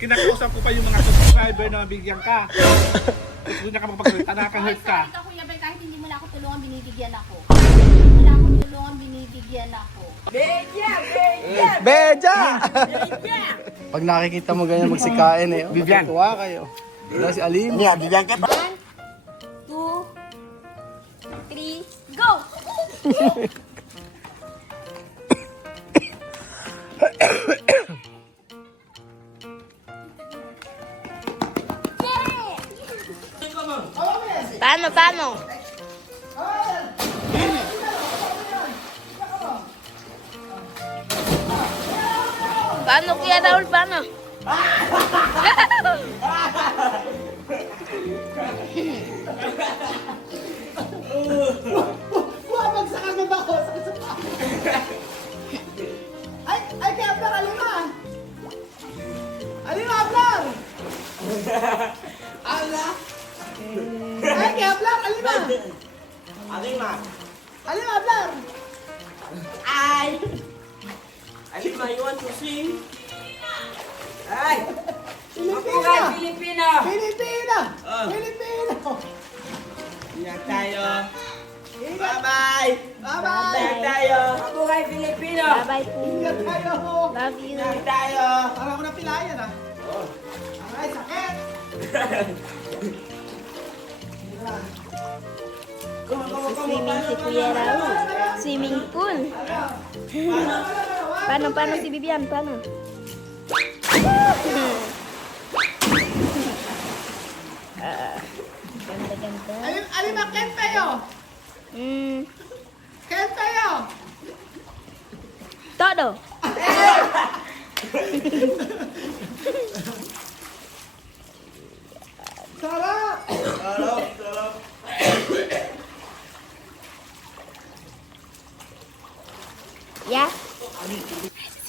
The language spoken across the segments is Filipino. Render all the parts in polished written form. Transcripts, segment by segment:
Kinakausap ko pa yung mga subscriber na mabigyan ka. Gusto niya ka magpagsalita, nakaka-hurt ka. Sorry ka Kuya Bel, kahit hindi mo na ako tulungan, binibigyan ako. Hindi mo na ako tulungan, binibigyan ako. Beja! Pag nakikita mo ganyan magsikain eh. Vivian. Tuwa kayo. Wala si Alim. Yeah, bigyan ka. 1, 2, 3, go! Paano? Paano Kuya Raul, paano? Bumagsakan na ba ako? Sakit sa paa. Ay, kaya Ablar, Alima! Alima, Ablar! Ala! Ay, kaya Ablar, Alima! Alima! Alima, Ablar! Ay! Alima, you want to sing? Ay! Pilipina! Filipino! Pilipina! Oh. Pilipino! Ingat tayo! Bye-bye! Bye-bye! Ingat tayo! Mabuhay Filipino! Bye-bye po. Ingat tayo! Love you. Ingat tayo! Para ko napilayan ah! Ay, sakit! Swimming si Kuya Raul. Swimming pool. Paano si Bibian? Paano? Ganda. Alima, ken tayo! Ken tayo! Todo. Sarap! Yeah?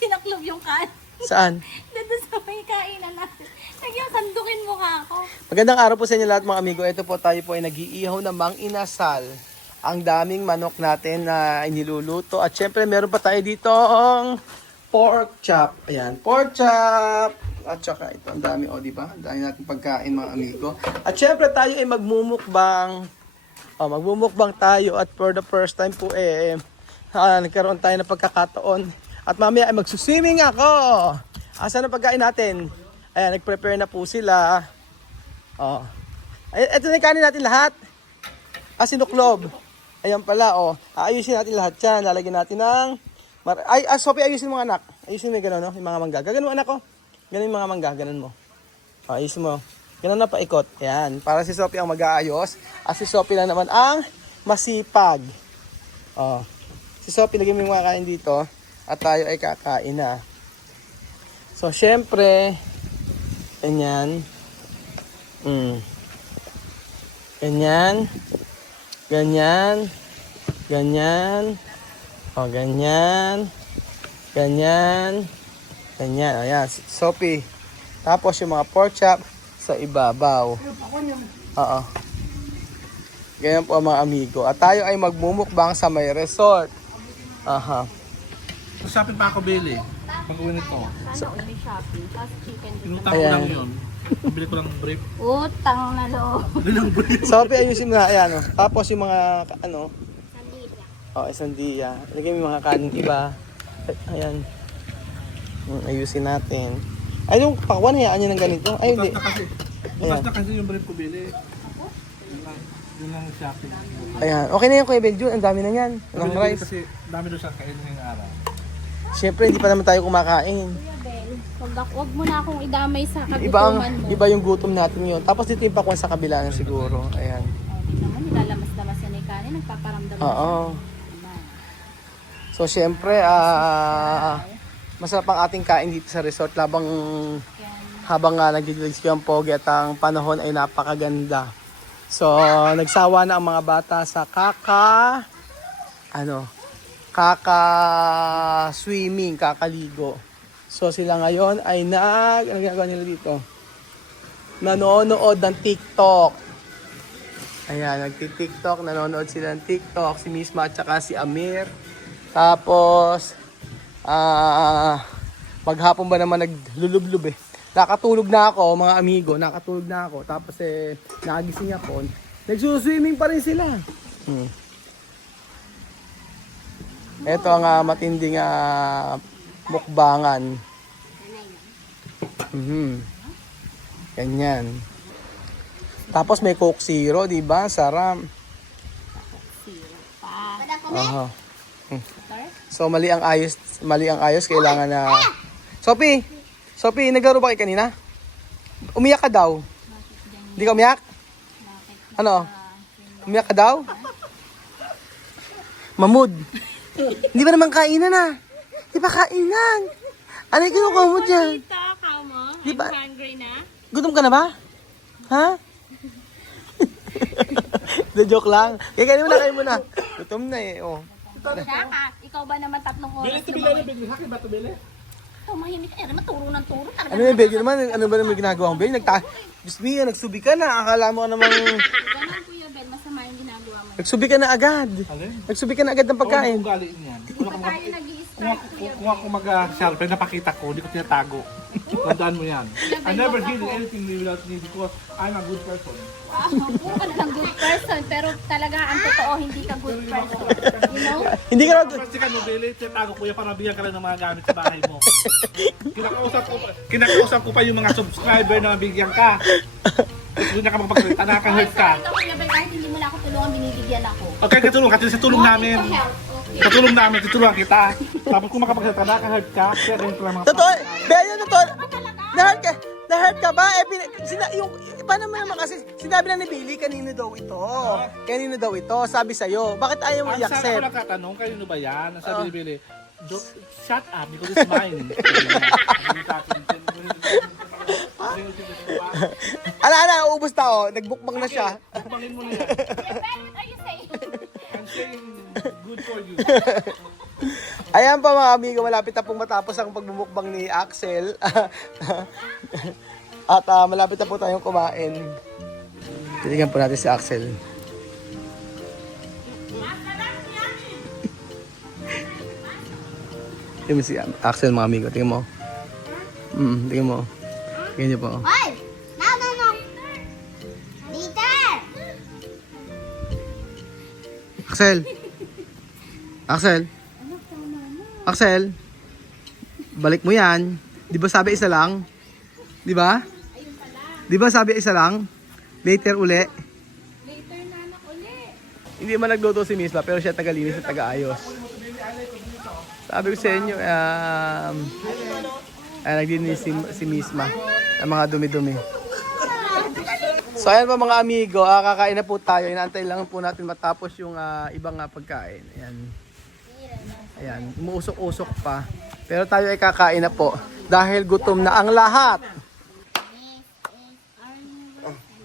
Sinaklob yung kan. Saan? Nandun sa may kainan natin. Nagyang sandukin mo ka ako. Magandang araw po sa inyo lahat mga amigo. Ito po tayo po ay nag-iihaw ng mang-inasal. Ang daming manok natin na iniluluto. At syempre meron pa tayo dito ang pork chop. Ayan, pork chop. At saka ito, ang dami o, di ba? Ang dami natin pagkain mga amigo. At syempre tayo ay magmumukbang. Magmumukbang tayo at for the first time po nagkaroon tayo ng pagkakataon. At mamaya ay magsuswimming ako. Asan ang pagkain natin? Ayan, nag-prepare na po sila. Oh. Ay, ito na yung kanin natin lahat. Sinuklob. Ayan pala, oh. Aayusin natin lahat yan. Lalagyan natin ng... Sophie, ayusin mo anak. Ayusin mo yung gano'n, no? Yung mga mangga. Gano'n mo anak ko. Gano'n yung mga mangga. Gano'n mo. Oh, ayusin mo. Gano'n na paikot. Ayan. Para si Sophie ang mag-aayos. At si Sophie lang naman ang masipag. Oh. Si Sophie, lagyan mo yung mga kain dito. At tayo ay kakain na. So, syempre... Ganyan. Ganyan. Ganyan. Ganyan. O, ganyan. Ganyan. Ganyan. O, yan. Sophie. Tapos yung mga pork chop sa ibabaw. Oo. Ganyan po mga amigo. At tayo ay magmumukbang sa may resort. Aha. Usapin pa ako, Billy. Pag-uwi nito. Sana uli shopping, tapos chicken. Pinutang ko lang yun. Bili ko lang brief. Utang na loob. Bili lang brief. Sophie, ayusin mo na. Ayan, o. Tapos yung mga, ano, Sandila. isang diya. Lagyan mo yung mga kanin iba. Ayan. Ayusin natin. Ay, yung pakwan, hayaan nyo ng ganito. Ay, hindi. Bukas na kasi yung brief ko, Billy. Yun lang yung shopping. Ayan. Okay na yan, Kuya Benjo. Ang dami na yan. Ang Billy, rice. kasi dami doon sa kainin ngayong araw. Siyempre, hindi pa naman tayo kumakain. Kuya Bel, wag mo na akong idamay sa Iba, kagutuman mo. iba yung gutom natin yun. Tapos dito yung pakwan sa kabila na siguro. Ayan. Di naman, nilalamas-lamas yan ni kanin, nagpaparamdam na Oo. siya. So, siyempre, masarap ang ating kain dito sa resort habang nagdidilig yung pogi at ang panahon ay napakaganda. So, nagsawa na ang mga bata sa kaka-swimming, kakaligo. So, sila ngayon ay ano ginagawa nila dito? Nanonood ng TikTok. Ayan, nagti-TikTok, nanonood sila ng TikTok, si Misma at saka si Amir. Tapos, maghapon ba naman naglulublub eh. nakatulog na ako, mga amigo, nakatulog na ako. Tapos nagising ako. Nagsuswimming pa rin sila. Ito ang matinding mukbangan. Ganyan. Tapos may Coke Zero, di ba? Sarap. Pada ko, me? Aha. So mali ang ayos, kailangan na... Sophie, naglaro ba kayo kanina? Umiyak ka daw. Hindi ka umiyak? Ano? Umiyak ka daw? Mamud. Hindi ba naman kainan na? Di ba kainan? Ano yung kinukuha mo dyan? Di ba? Gutom ka na ba? Ha? The joke lang. Kaya kayo muna. Gutom na eh. Oh. Ikaw ba naman 3 oras? Bili ito, bili. Bili. Hakin ba ito, bili? Mahimik ka naman, turo ng turo. Ano yung Belyo naman? Ano ba naman ginagawa mo, Belyo? Bismiya, nagsubi ka na. Akala mo namang... Ganun, Kuya Bel, masama yung ginagawa mo. Nagsubi ka na agad. Alin? Nagsubi ka na agad ng pagkain. Kung galing yan. Hindi pa tayo nag-i-start, Kuya Kung ako mag-selfie, napakita ko, hindi ko tinatago. Tandaan mo yan. I never did anything without me because I'm a good person. Puro ka nalang good person, pero talaga ang totoo, hindi ka good person. You know? Hindi ka na... Kasi ka nobili, tinatago ko yan para bigyan ka lang ng mga gamit sa bahay mo. Kinakausap ko pa yung mga subscriber na bigyan ka. Gusto niya ka magpagsalita, nakaka-hurt ka. Ito, Kuya Bel, kahit hindi mo na ako tulungan, binibigyan ako. Okay, katulong, kasi sa tulong namin. Want to help, okay? Katulong namin, tutulungan kita. Tapos kung makapagsalita, nakaka-hurt ka. Kaya ganito lang mga Totoo! Belyo, totoo! Na-hurt ka ba? Paano mo naman kasi, sinabi lang ni Billy, kanino daw ito? Kanino daw ito? Sabi sa'yo. Bakit ayaw mo Ang sana ko i-accept? lang tatanong, kanino ba yan? Ang sabi ni Billy, shut up, because it's mine. Ala, ubos na oh. Nagbukbang na siya. Bukbangin mo na yan. What are you saying? I'm saying good for you. Ayan pa mga amigo, malapit na pong matapos ang pagbumukbang ni Axel. At malapit na po tayong kumain. Titignan po natin si Axel. Tingnan mo si Axel mga amigo, tingnan mo. Tingnan mo. Tingnan niyo po. Hoy! No. Peter! Axel, balik mo yan. Di ba sabi isa lang? Di ba? Di ba sabi isa lang? Later uli. Later na anak uli. Hindi man nagluto si Misma, pero siya tagalinis at tagaayos. Sabi ko sa inyo, naglinis si Misma ang mga dumi-dumi. So ayan po mga amigo, kakain na po tayo. Inaantay lang po natin matapos yung ibang pagkain. Ayan, umuusok-usok pa. Pero tayo ay kakain na po dahil gutom na ang lahat.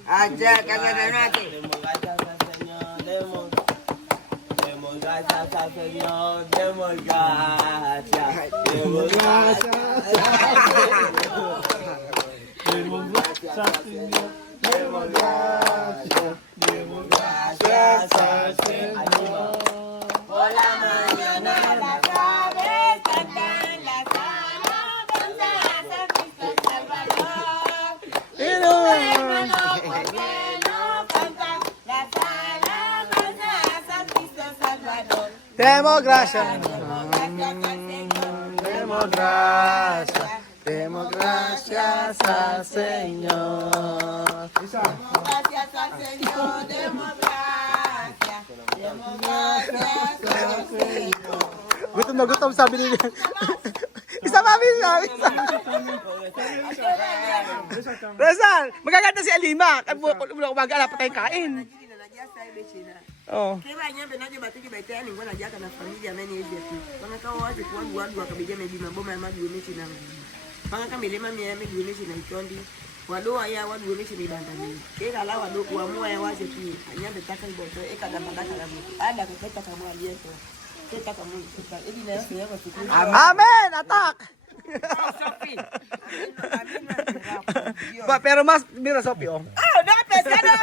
Aja, kagad na natin. Demolgasa sa Señor, demolgasa. Hola mañana las aves cantan las alas, danzas a Cristo Salvador. Hermano, ¿por qué no cantan las alas, danzas a Cristo Salvador? Democracia. Democracia. Demos gracias al Señor. Gracias al Señor, demos gracias. Demos gracias al Señor. Gutom sabi nila. Isa pa. Rizal, magaganda si Alima. At mula umaga, ala pa tayong kain. Oh. Kaya niya benaje batiki baita ni ngwana jaka na familia meni yetu. Banga kawo wapi kwa wadu akabija mebi maboma ya madu yomesi na. Banga kamilema mie mebi yomesi na itondi. Wado aya wadu yomesi ni bandani. Kega la wado kwa mua ya wase ki. Anya betaka iboto eka da mandaka la mu. Ada keketa kama aliyeso. Keta kama keta. Edi na yako yako sikuni. Amen! Atak! Pero mas, mira Sophie, oh. Oh, dapat sana.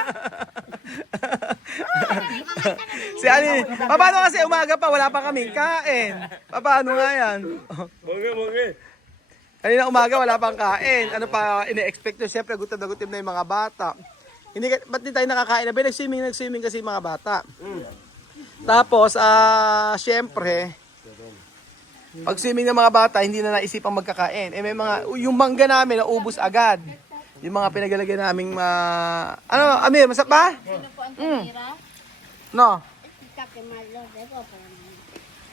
Si Ali, paano kasi umaga pa, wala pa kaming kain. Paano nga yan? Kanina umaga, wala pang kain. Ano pa ine-expect nyo? Siyempre, gutom na yung mga bata. Ba't di tayo nakakain? Nag-swimming kasi yung mga bata. Tapos, siyempre, pag swimming ng mga bata, hindi na naisipang magkakain. May yung mangga namin, naubos agad. Yung mga pinagalagay naming ano, Amir, masarap ba? Sino po ang tumira? No.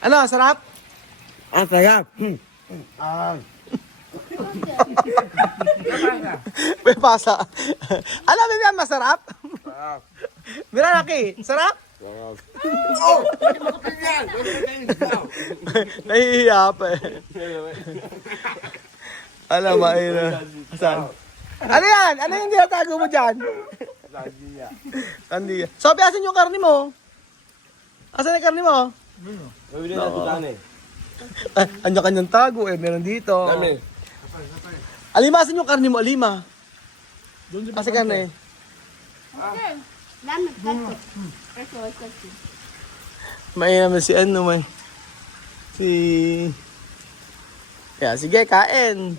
Ano, sarap? Ang sarap. May pasa. Alam mo yan, masarap? Miranaki, sarap? Nahihiya pa eh. Alam mo, ayun. Saan? Ano yan? Ano yung tinatago mo dyan? Sandiya. Sophie, asan yung karne mo? Asan yung karne mo? Mabili na ito kane. Anya-kanyang tago eh. Meron dito. Dami. Alima, asan yung karne mo? Alima. Kasi karne. Dami, kasi. May naman si ano, may. Sige, kain.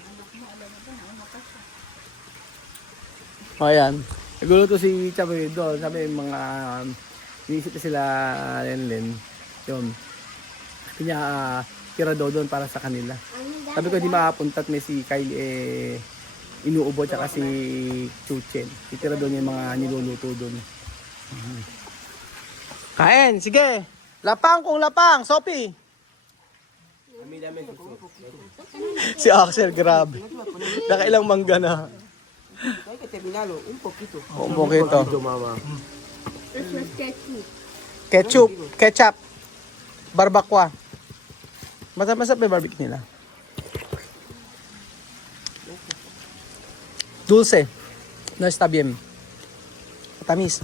O, ayan. Nagulo to si Chaboy doon. Sabi mga, inisip na sila Lenlen. Yun. Sabi niya, tira daw doon para sa kanila. Sabi ko, hindi makapunta at may si Kylie, inuubo, tsaka si Chuchen. Titira doon yung mga niluluto doon. Kain, sige. Lapang kung lapang, Sophie. Si Axel, grabe. Nakailang mangga na. Hay que terminarlo un poquito. Un poquito. Mama. Ketchup. Barbacoa. Masarap may barbecue nila. Dulce. No está bien. Tamis.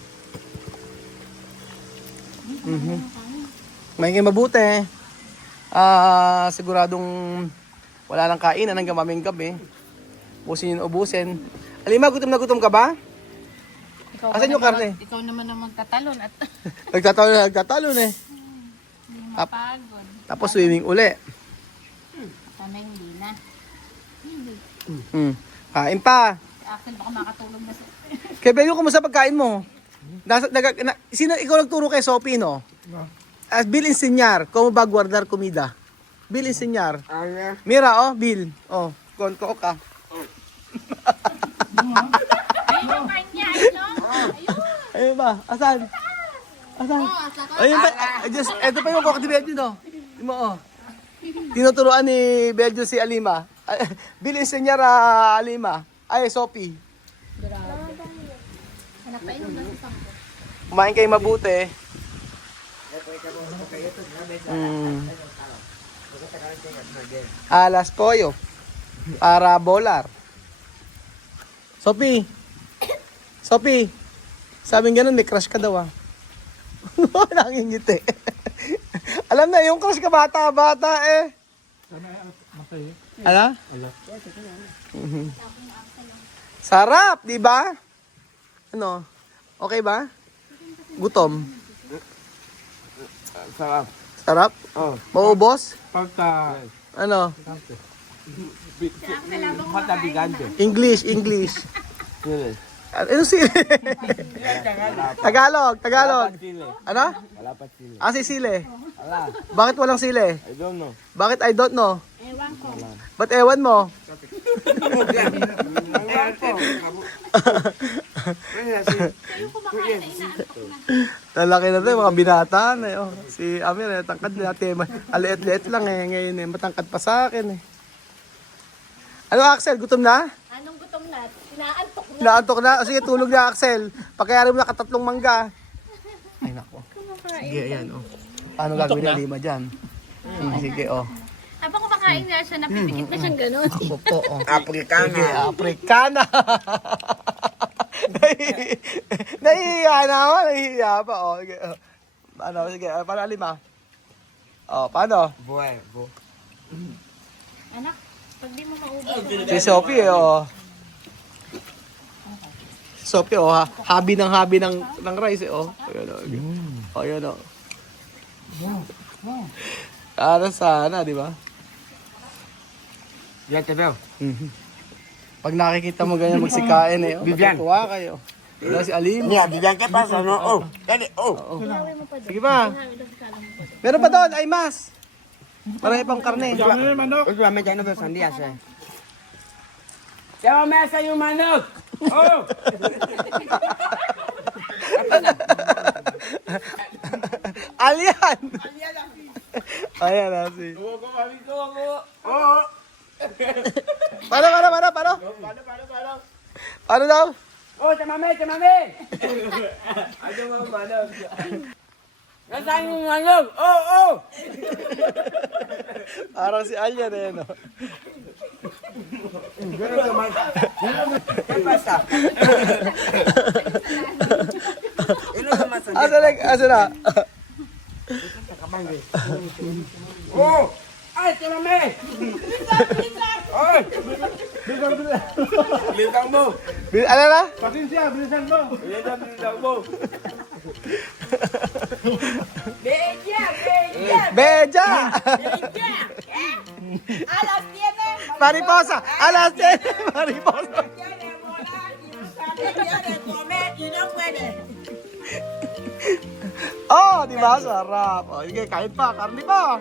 May mabuti. Siguradong wala nang kainan hanggang maming gabi. Ubusin. Alima, gutom na gutom ka ba? Asan yung karne? Ikaw naman ang magtatalon at Nagtatalon eh. hindi mapagod. Tapos swimming uli. Sana hindi na. Kain pa. Axel, baka makatulog na sa... Kaya Belyo, kumusta pagkain mo? Sino ikaw nagturo kay Sophie, no? As Bill enseñar, como va a guardar comida. Bill enseñar. Mira, Bill. Con ka. Ayun yung kanya, ayun. Ayun ba? Asan? Ayun ba? Ito pa yung coke de Belyo, no? Di mo, tinuturuan ni Belyo si Alima. Bill enseñar Alima. Ay, Sophie. Anak pa yun, nasa sampo. Kumain kayo mabuti. Alas pollo. Para bolar. Sophie. Sabing ganun, may crush ka daw ah. Nangingiti. Alam na, yung crush ka bata eh. Ala? Sarap, di ba? Ano? Okay ba? Gutom. Sarap? Maubos? Pagka... Ano? Mata bigante. English. Ano sili? Tagalog. Ano? Wala pa sila. Si sili. Wala. Bakit walang sili? I don't know. Bakit I don't know? Ewan ko. Ba't ewan mo? Kayo kumakain na inaantok na. Lalaki na to, mga binata na eh. Si Amir, tangkad dati. Aliit-liit lang eh. Ngayon matangkad pa sa akin eh. Ano Axel, gutom na? Anong gutom na? Inaantok na. Naantok na? Sige, tulog na Axel. Pagkayari mo na katatlong mangga. Ay nako. Sige, ayan Paano gagawin na lima dyan? Sige, Habang kumakain nga siya, napipikit na siyang gano'n. Opo, Africana. Sige, Africana. Nahihiya na ako. Nahihiya pa. Sige. Sige. Paano lima? Paano? Buhay. Anak, pag di mo maubos. Si Sophie, Sophie, habi ng rice, Ayun, Sana, di ba? Yan, Tebeo. Pag nakikita mo ganyan magsikain eh, Vivian. matutuwa kayo. Wala si Alim. Niya, bigyan ka pa sa no? Oh, dali, oh. Sige pa. Meron pa doon, ay mas. Marami pang karne. Ano yung manok? Uy, may dyan na ba sandias eh? Yawa mesa yung manok! Oh! Alyan! Ayan na si. Oh! Paano? Paano daw? Oh, chamame, chamame! Ano mga manok? Nasaan yung manok? Oh, oh! Parang si Alyan eh, no? Ganun naman. ¿Qué pasa? Ilo naman sa Asa na? Oh! Ay, chamame! Oy! Bilitang mo! Ano na? Pasensya, bilisan mo. Bilitang mo! Beja! Alas tiene, Mariposa! Alas 10! Mariposa! tiene volar y no sabe, quiere comer y no puede. Oh, di ba? Sarap. Oh, sige, kain pa. Karne pa.